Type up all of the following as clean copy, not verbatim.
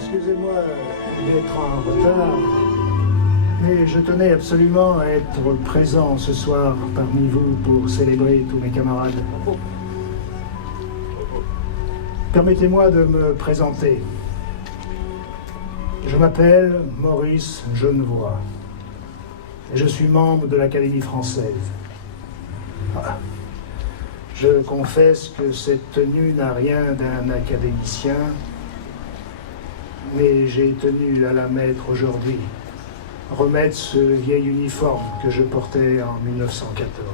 Excusez-moi d'être en retard, mais je tenais absolument à être présent ce soir parmi vous pour célébrer tous mes camarades. Permettez-moi de me présenter. Je m'appelle Maurice Genevoix et je suis membre de l'Académie française. Je confesse que cette tenue n'a rien d'un académicien, mais j'ai tenu à la mettre aujourd'hui, remettre ce vieil uniforme que je portais en 1914.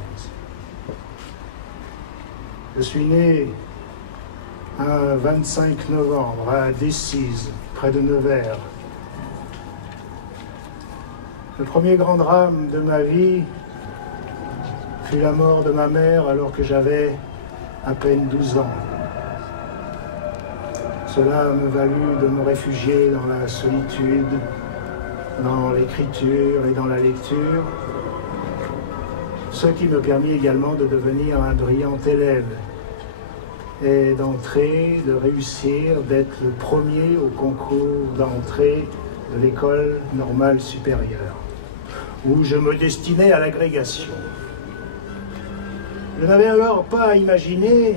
Je suis né un 25 novembre à Decize, près de Nevers. Le premier grand drame de ma vie fut la mort de ma mère alors que j'avais à peine 12 ans. Cela me valut de me réfugier dans la solitude, dans l'écriture et dans la lecture, ce qui me permit également de devenir un brillant élève et d'entrer, de réussir, d'être le premier au concours d'entrée de l'école normale supérieure, où je me destinais à l'agrégation. Je n'avais alors pas imaginé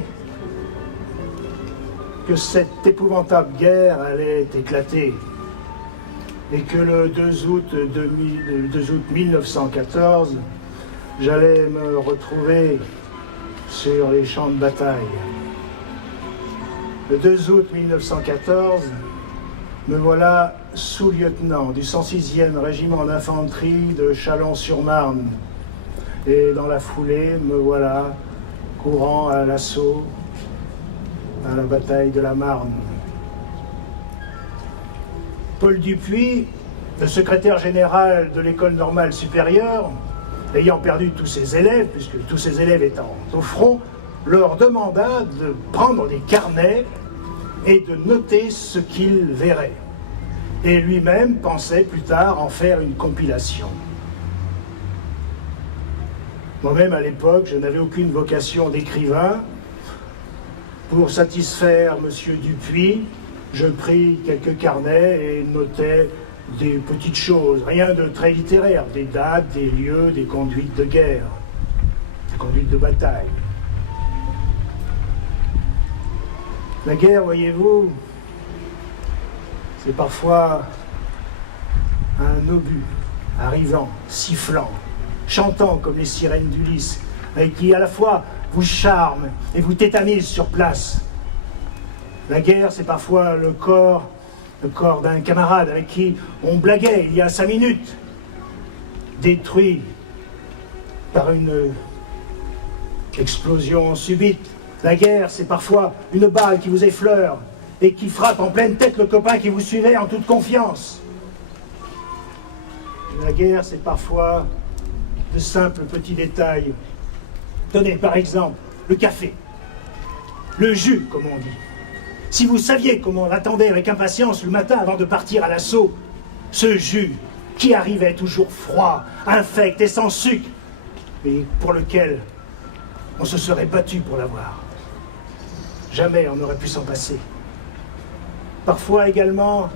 que cette épouvantable guerre allait éclater et que le 2 août 1914, j'allais me retrouver sur les champs de bataille. Le 2 août 1914, me voilà sous-lieutenant du 106e régiment d'infanterie de Châlons-sur-Marne. Et dans la foulée, me voilà courant à l'assaut à la bataille de la Marne. Paul Dupuy, le secrétaire général de l'école normale supérieure, ayant perdu tous ses élèves, puisque tous ses élèves étant au front, leur demanda de prendre des carnets et de noter ce qu'ils verraient. Et lui-même pensait plus tard en faire une compilation. Moi-même, à l'époque, je n'avais aucune vocation d'écrivain. Pour satisfaire M. Dupuy, je pris quelques carnets et notais des petites choses, rien de très littéraire, des dates, des lieux, des conduites de guerre, des conduites de bataille. La guerre, voyez-vous, c'est parfois un obus arrivant, sifflant, chantant comme les sirènes d'Ulysse, et qui à la fois vous charme et vous tétanise sur place. La guerre, c'est parfois le corps d'un camarade avec qui on blaguait il y a 5 minutes, détruit par une explosion subite. La guerre, c'est parfois une balle qui vous effleure et qui frappe en pleine tête le copain qui vous suivait en toute confiance. La guerre, c'est parfois de simples petits détails. Tenez, par exemple, le café, le jus, comme on dit. Si vous saviez comment on l'attendait avec impatience le matin avant de partir à l'assaut, ce jus qui arrivait toujours froid, infect et sans sucre, mais pour lequel on se serait battu pour l'avoir. Jamais on n'aurait pu s'en passer. Parfois également,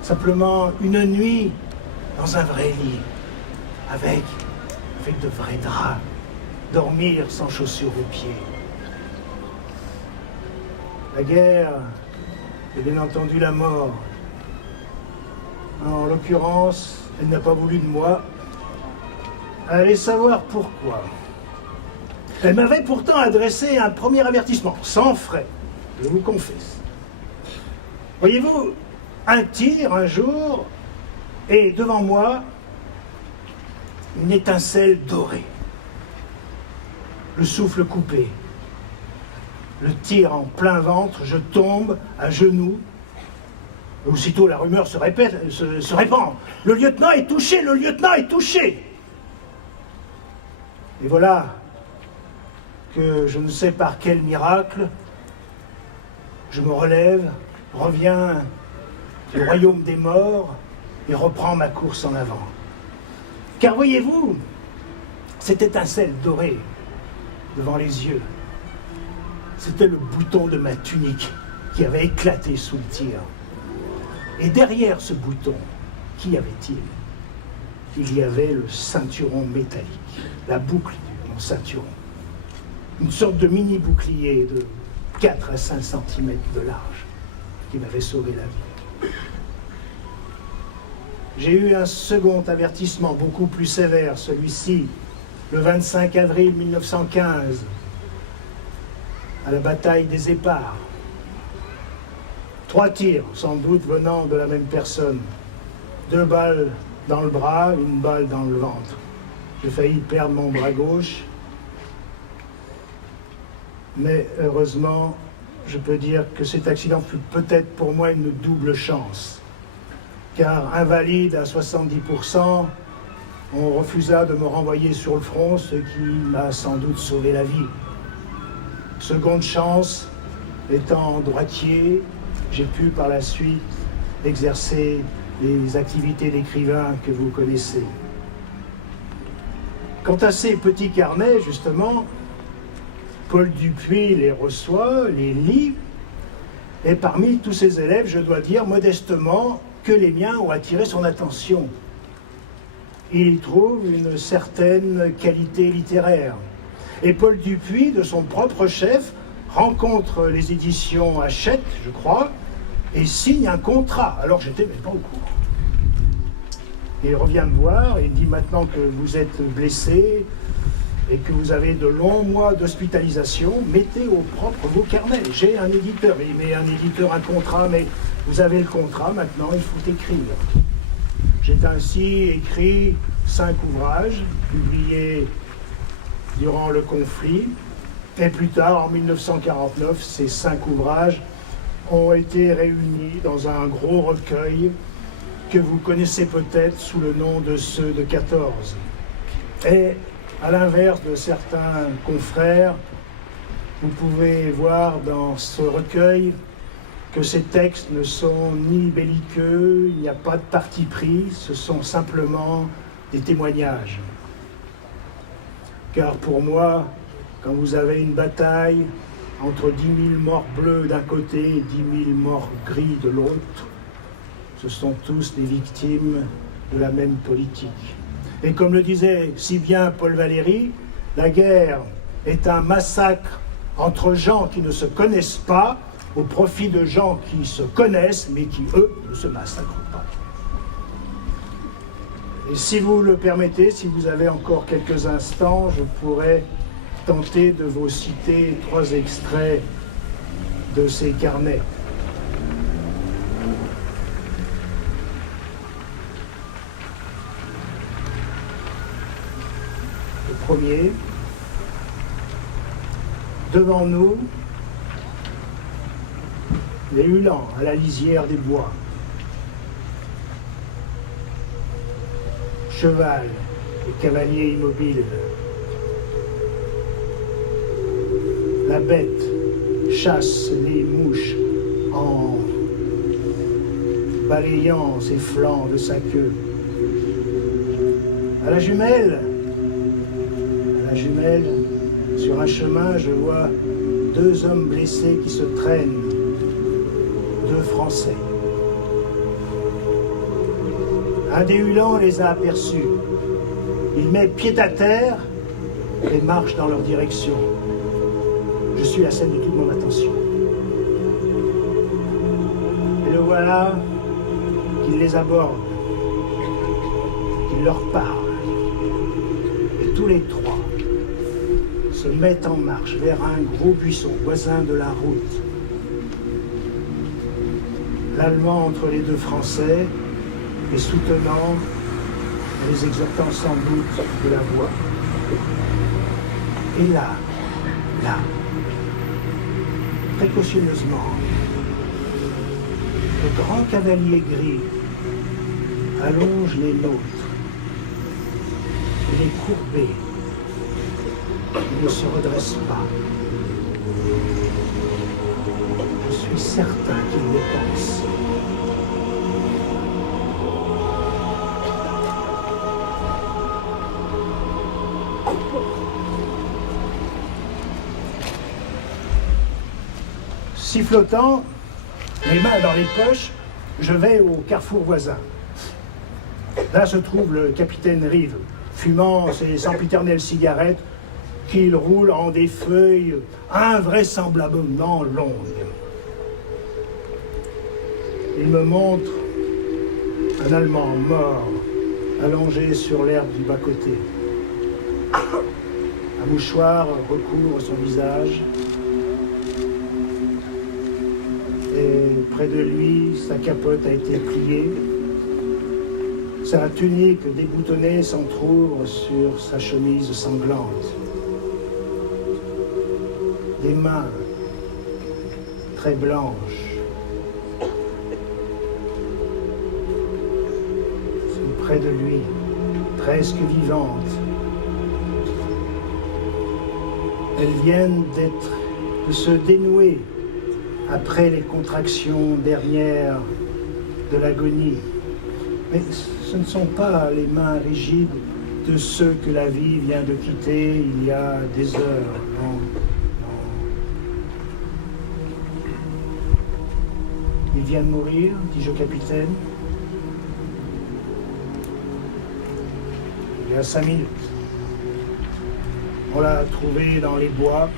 simplement une nuit dans un vrai lit, avec de vrais draps, dormir sans chaussures aux pieds. La guerre, et bien entendu la mort. En l'occurrence, elle n'a pas voulu de moi. Allez savoir pourquoi. Elle m'avait pourtant adressé un premier avertissement, sans frais, je vous confesse. Voyez-vous, un tir un jour, et devant moi, une étincelle dorée. Le souffle coupé. Le tir en plein ventre, je tombe à genoux. Aussitôt, la rumeur se répand. Le lieutenant est touché, le lieutenant est touché. Et voilà que je ne sais par quel miracle, je me relève, reviens du royaume des morts et reprends ma course en avant. Car voyez-vous, cette étincelle dorée devant les yeux, c'était le bouton de ma tunique qui avait éclaté sous le tir. Et derrière ce bouton, qu'y avait-il? Il y avait le ceinturon métallique, la boucle de mon ceinturon. Une sorte de mini-bouclier de 4 à 5 cm de large qui m'avait sauvé la vie. J'ai eu un second avertissement beaucoup plus sévère, celui-ci, le 25 avril 1915, à la bataille des Éparres. 3 tirs, sans doute venant de la même personne. 2 balles dans le bras, 1 balle dans le ventre. J'ai failli perdre mon bras gauche, mais heureusement, je peux dire que cet accident fut peut-être pour moi une double chance. Car invalide à 70%, on refusa de me renvoyer sur le front, ce qui m'a sans doute sauvé la vie. Seconde chance, étant droitier, j'ai pu par la suite exercer les activités d'écrivain que vous connaissez. Quant à ces petits carnets, justement, Paul Dupuis les reçoit, les lit, et parmi tous ses élèves, je dois dire modestement que les miens ont attiré son attention. Il y trouve une certaine qualité littéraire. Et Paul Dupuis, de son propre chef, rencontre les éditions Hachette, je crois, et signe un contrat. Alors j'étais même pas au courant. Il revient me voir et il dit: maintenant que vous êtes blessé et que vous avez de longs mois d'hospitalisation, mettez au propre vos carnets. J'ai un éditeur. Il met un éditeur un contrat, mais vous avez le contrat, maintenant il faut écrire. J'ai ainsi écrit 5 ouvrages, publiés durant le conflit, et plus tard, en 1949, ces 5 ouvrages ont été réunis dans un gros recueil que vous connaissez peut-être sous le nom de ceux de 14. Et à l'inverse de certains confrères, vous pouvez voir dans ce recueil que ces textes ne sont ni belliqueux, il n'y a pas de parti pris, ce sont simplement des témoignages. Car pour moi, quand vous avez une bataille entre 10 000 morts bleus d'un côté et 10 000 morts gris de l'autre, ce sont tous des victimes de la même politique. Et comme le disait si bien Paul Valéry, la guerre est un massacre entre gens qui ne se connaissent pas, au profit de gens qui se connaissent, mais qui, eux, ne se massacrent pas. Et si vous le permettez, si vous avez encore quelques instants, je pourrais tenter de vous citer 3 extraits de ces carnets. Le premier, devant nous, les Uhlans à la lisière des bois. Cheval et cavalier immobile. La bête chasse les mouches en balayant ses flancs de sa queue. À la jumelle, sur un chemin, je vois 2 hommes blessés qui se traînent, 2 Français. Un des Uhlans les a aperçus. Il met pied à terre et marche dans leur direction. Je suis la scène de toute mon attention. Et le voilà qu'il les aborde, qu'il leur parle. Et tous les 3 se mettent en marche vers un gros buisson voisin de la route. L'Allemand entre les 2 Français, les soutenant, les exhortant sans doute de la voix. Et là, précautionneusement, le grand cavalier gris allonge les nôtres. Il est courbé. Il ne se redresse pas. Je suis certain qu'il le pense. Sifflotant, les mains dans les poches, Je vais au carrefour voisin. Là se trouve le capitaine Rive, fumant ses sempiternelles cigarettes qu'il roule en des feuilles invraisemblablement longues. Il me montre un Allemand mort, allongé sur l'herbe du bas-côté. Un mouchoir recouvre son visage. Et près de lui, sa capote a été pliée. Sa tunique déboutonnée s'entrouvre sur sa chemise sanglante. Des mains très blanches sont près de lui, presque vivantes. Elles viennent de se dénouer après les contractions dernières de l'agonie. Mais ce ne sont pas les mains rigides de ceux que la vie vient de quitter il y a des heures. Non, non. Il vient de mourir, dis-je au capitaine. Il y a 5 minutes. On l'a trouvé dans les bois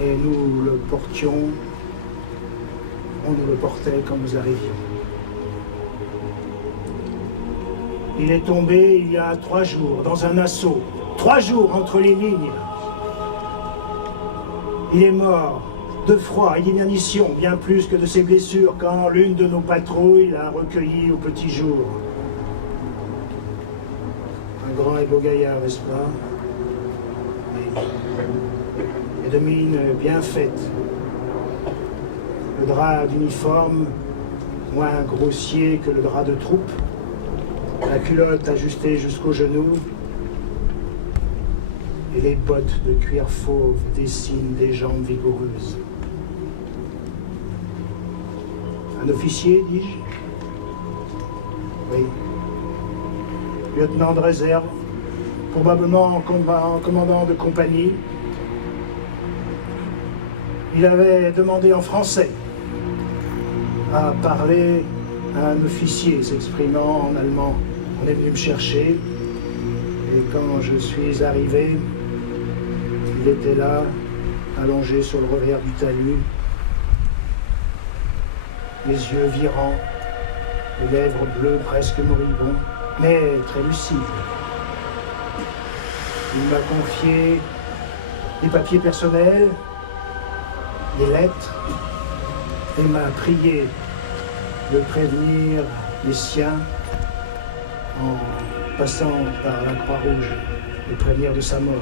et nous le portions, on nous le portait quand nous arrivions. Il est tombé il y a 3 jours, dans un assaut. 3 jours entre les lignes. Il est mort de froid et d'inanition, bien plus que de ses blessures, quand l'une de nos patrouilles l'a recueilli au petit jour. Un grand et beau gaillard, n'est-ce pas? Et de mine bien faite. Le drap d'uniforme, moins grossier que le drap de troupe. La culotte ajustée jusqu'aux genoux. Et les bottes de cuir fauve dessinent des jambes vigoureuses. Un officier, dis-je? Oui. Lieutenant de réserve, probablement en commandant de compagnie. Il avait demandé en français à parler à un officier s'exprimant en allemand. On est venu me chercher et quand je suis arrivé, il était là, allongé sur le revers du talus, les yeux virants, les lèvres bleues presque moribonds, mais très lucides. Il m'a confié des papiers personnels, des lettres, et m'a prié de prévenir les siens en passant par la Croix-Rouge, de prévenir de sa mort.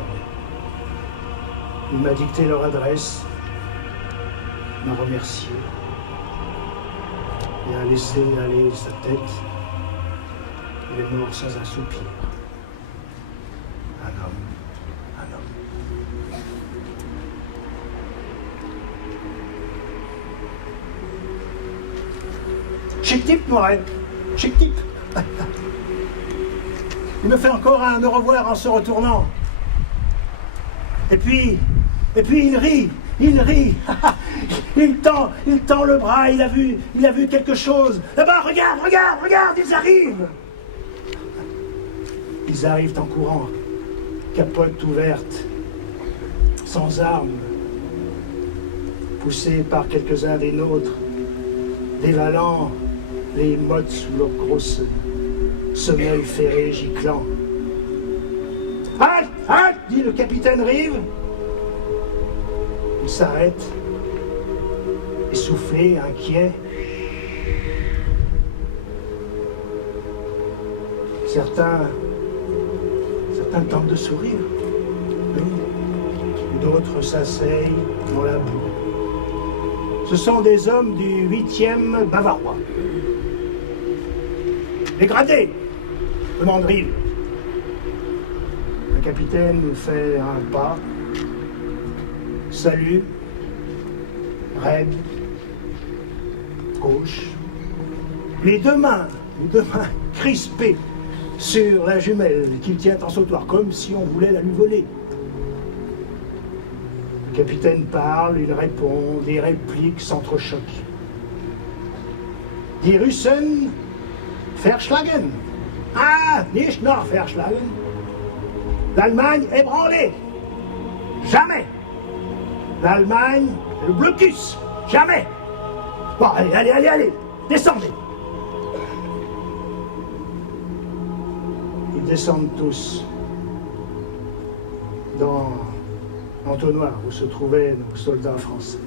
Il m'a dicté leur adresse, m'a remercié et a laissé aller sa tête. Il est mort sans un soupir. Un homme, un homme. Chic type, Moret, chic type. Il me fait encore un au revoir en se retournant. Et puis il rit. Il tend le bras, il a vu quelque chose. Là-bas, regarde, ils arrivent. Ils arrivent en courant, capote ouverte, sans armes, poussés par quelques-uns des nôtres, dévalant les mottes sous leurs grosses semelles ferrées giclant. « Halte !» dit le capitaine Rive. Il s'arrête, essoufflé, inquiet. Certains tentent de sourire. D'autres s'asseyent dans la boue. Ce sont des hommes du 8e bavarois. Les gradés, demande Rive. Un capitaine nous fait un pas. Salut, raide, gauche. Les deux mains crispées sur la jumelle qu'il tient en sautoir, comme si on voulait la lui voler. Le capitaine parle, il répond, des répliques s'entrechoquent. Die Russen verschlagen. Ah, nicht noch verschlagen. L'Allemagne ébranlée. Jamais. L'Allemagne, le blocus. Jamais. Bon, allez, allez, allez, allez. Descendez. Ils descendent tous dans l'entonnoir où se trouvaient nos soldats français.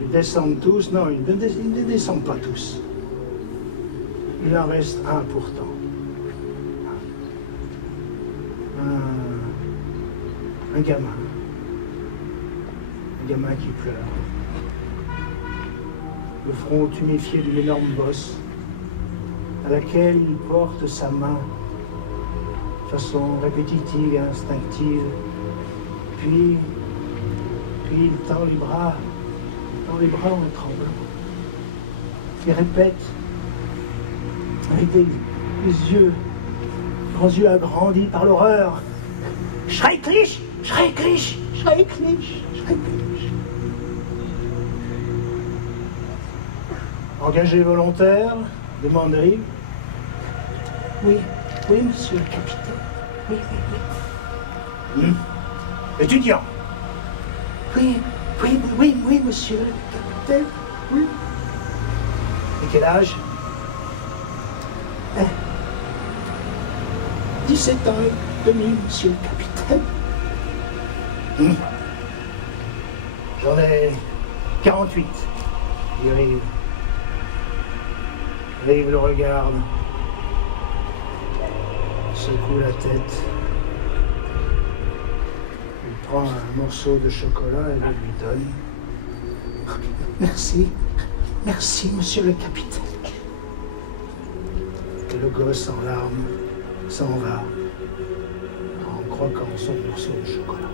Ils descendent tous. Non, ils ne descendent pas tous. Il en reste un pourtant. Un gamin. Un gamin qui pleure. Le front tuméfié d'une énorme bosse à laquelle il porte sa main de façon répétitive et instinctive. Puis il tend les bras en tremblant. Il répète avec des yeux, grands yeux agrandis par l'horreur. Schrecklich, schrecklich, schrecklich, schrecklich. Engagé volontaire, demande Rive. Oui, oui, monsieur le capitaine. Oui, oui, oui. Étudiant. Oui, oui, oui, oui, monsieur le capitaine. Oui. Et quel âge? 17 ans et demi, monsieur le capitaine. J'en ai 48. Il arrive. Rive le regarde. Secoue la tête. Il prend un morceau de chocolat et le lui donne. Merci. Merci, monsieur le capitaine. Et le gosse en larmes s'en va en croquant son morceau de chocolat.